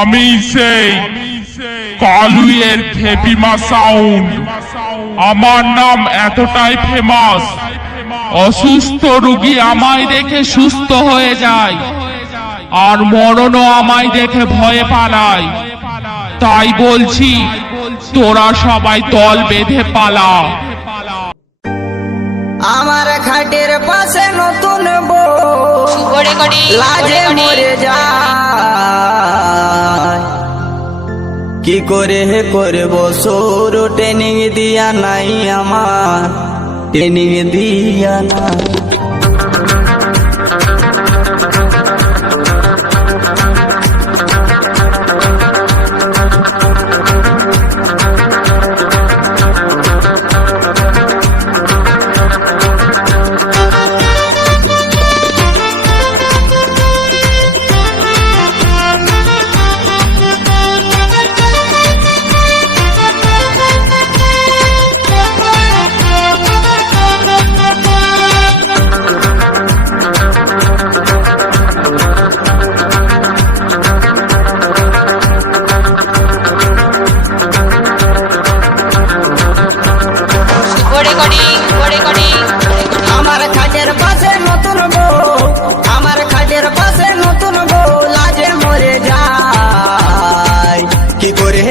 আমি সেই কালুয়ের খেপিমা সাউন্ড। আমার নাম এতটাই ফেমাস, অসুস্থ রোগী আমায় দেখে সুস্থ হয়ে যায়, আর মরণও আমায় দেখে ভয়ে পালায়। তাই বলছি, তোরা সবাই দল বেঁধে পালা। আমার খাটের পাশে নতুন বউ লাজে মরে যায়। কি করে করব সৌর ট্রেনিং দিয়া নাই, আমার ট্রেনিং দিয়া নাই। আমার খাটের পাশে নতুন বউ, আমার খাটের পাশে নতুন বউ লাজে মরে যায়। কি করে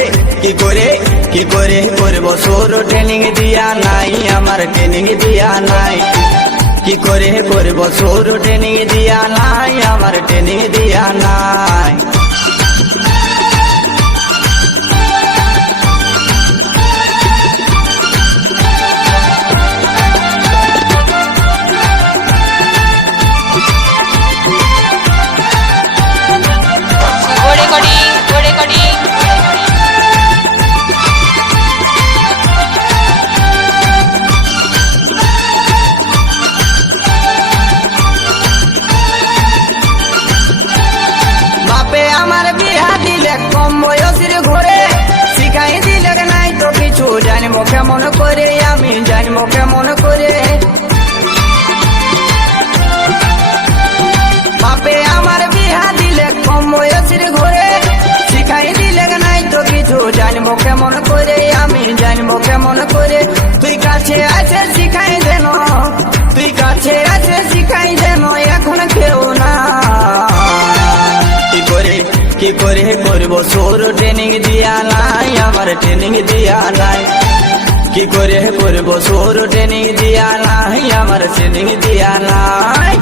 কি করে কি করে করব সৌর ট্রেনিং দিয়া নাই, আমার ট্রেনিং দিয়া নাই। কি করে করব সৌর ট্রেনিং দিয়া নাই, আমার ট্রেনিং দিয়া নাই। বাপে আমার বিয়া দিলে কম বয়সের ঘরে, শিখাই দিলে নাই তো কিছু, জানবো কেমন করে, আমি জানবো কেমন করে। বাপে আমার বিয়া দিলে কম বয়সের ঘরে, শিখাই দিলে নাই তো কিছু, জানবো কেমন করে, আমি জানবো কেমন করে। তুই কাছে আছে শিখাই দেন, তুই কাছে আছে শিখাই দেন, এখন কেউ না। কি করে করব সৌর ট্রেনিং দিয়া নাই, আমার ট্রেনিং দিয়া নাই। কি করে করব সৌর ট্রেনিং দিয়া নাই, আমার ট্রেনিং দিয়া নাই।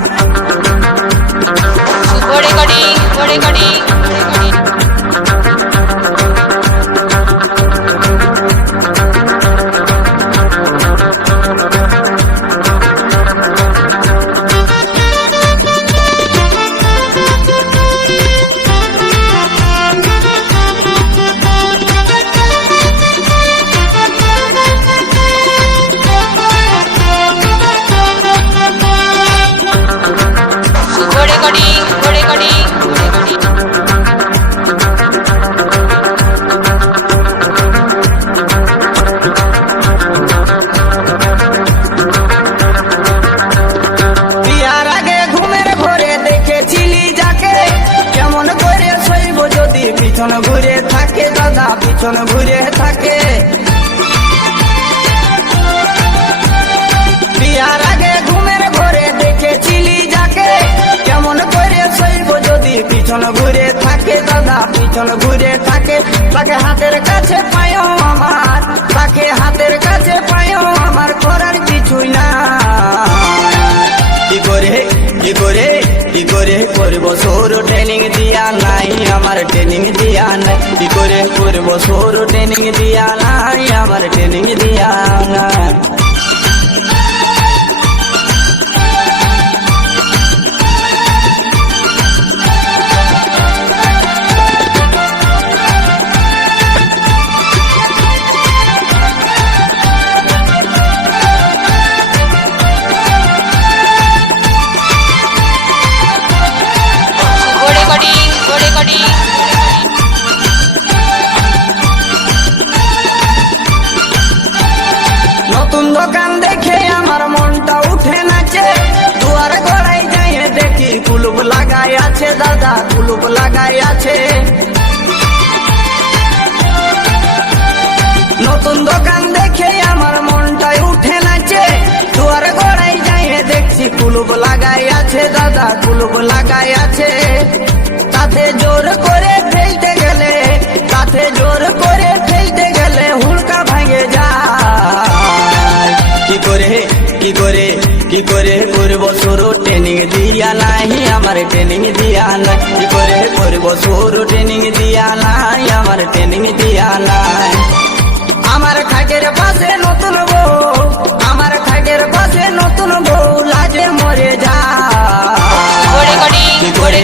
বিয়ার আগে ঘুমের ঘরে দেখেছিলি যাকে, কেমন করে শৈব যদি পিছন ঘুরে থাকে, দাদা পিছন ঘুরে থাকে। বিয়ার আগে ঘুমের ঘরে দেখেছিলি যাকে, কেমন করে শৈব যদি পিছন ঘুরে থাকে, দাদা পিছন ঘুরে থাকে। তাকে হাতের কাছে পায়ও আমার, তাকে হাতের কাছে পায়ও আমার, করার কিছুই না। কি করে কি করে কি করে করব সৌর ট্রেনিং দিয়া নাই, আমার ট্রেনিং দিয়া নাই। কি করে করব সৌর ট্রেনিং দিয়া নাই, আমার ট্রেনিং দিয়া নাই। নতুন দোকান দেখে আমার মনটা উঠে নাচে, দুয়ার গড়াই যাই দেখি কুলুপ লাগাই আছে, দাদা কুলুপ লাগাই আছে। নতুন দোকান দেখে আমার মনটাই উঠে নাচে, দুয়ার গড়াই যাইয়ে দেখছি কুলুপ লাগাই আছে, দাদা কুলুপ লাগাই আছে। তাতে জোর করে ফেলতে গেলে, তাতে জোর করে ফেলতে গেলে হুড়কা ভাঙে যায়। কি করে কি করে কি করে করব শুরু, ট্রেনিং দিয়া নাই আমার, ট্রেনিং দিয়া নাই। কি করে করব শুরু, ট্রেনিং দিয়া নাই আমার, ট্রেনিং দিয়া নাই। আমার খাটের পাশে নতুন বউ, আমার খাটের পাশে নতুন বউ লাজে মরে যায়। কি করে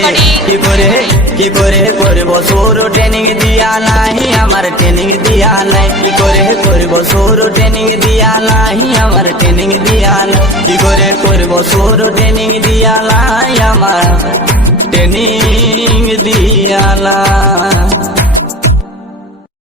কি করে কি করে করব শুরু, ট্রেনিং দিয়া নাই আমার, ট্রেনিং দিয়া নাই। কি করে করব শুরু, ট্রেনিং দিয়া নাই আমার, ট্রেনিং দিয়া নাই। কি করে করব শুরু, ট্রেনিং দিয়া নাই আমার, ট্রেনিং দিয়া নাই।